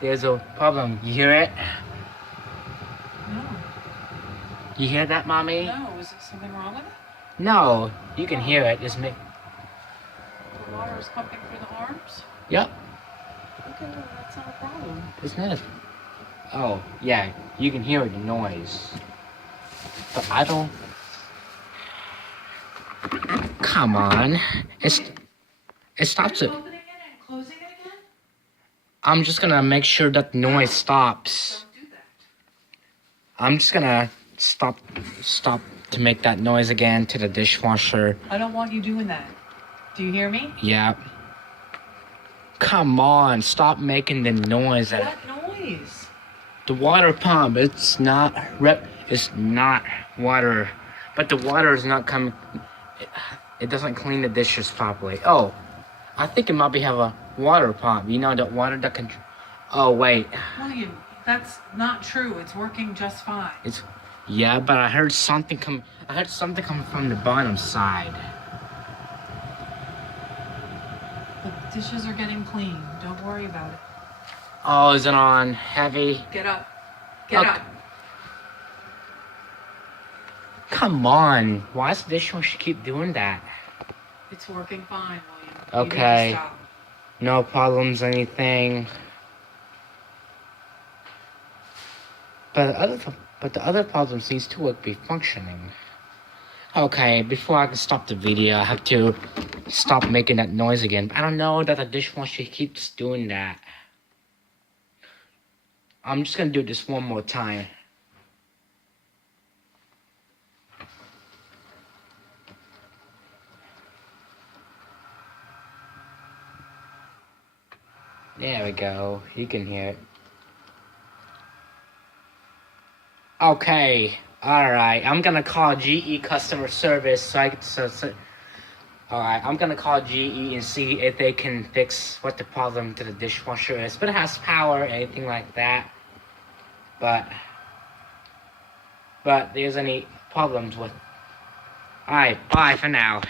There's a problem. You hear it? No. You hear that, Mommy? No. Is there something wrong with it? No. You can hear it. Just make... The water is pumping through the arms? Yep. Okay, well, that's not a problem. Isn't it? Oh, yeah. You can hear the noise. But I don't... Come on. It stops it. Opening it and closing it again? I'm just gonna make sure that the noise stops. Don't do that. I'm just gonna stop to make that noise again to the dishwasher. I don't want you doing that. Do you hear me? Yeah. Come on, stop making the noise. What noise? The water pump, it's not water. But the water is not coming. It doesn't clean the dishes properly. Oh, I think it might be have a water pump. You know, the water that can... Oh, wait. William, that's not true. It's working just fine. Yeah, but I heard something come from the bottom side. The dishes are getting clean. Don't worry about it. Oh, is it on heavy? Get up. Get up. Come on. Why does the dishwasher keep doing that? It's working fine, William. Okay. You need to stop. No problems, anything. But the other problem seems to be functioning. Okay, before I can stop the video, I have to stop making that noise again. I don't know that the dishwasher keeps doing that. I'm just gonna do this one more time. There we go. You can hear it. Okay. Alright. I'm gonna call GE customer service Alright, I'm gonna call GE and see if they can fix what the problem to the dishwasher is. But it has power, anything like that. But there's any problems with... Alright, bye for now.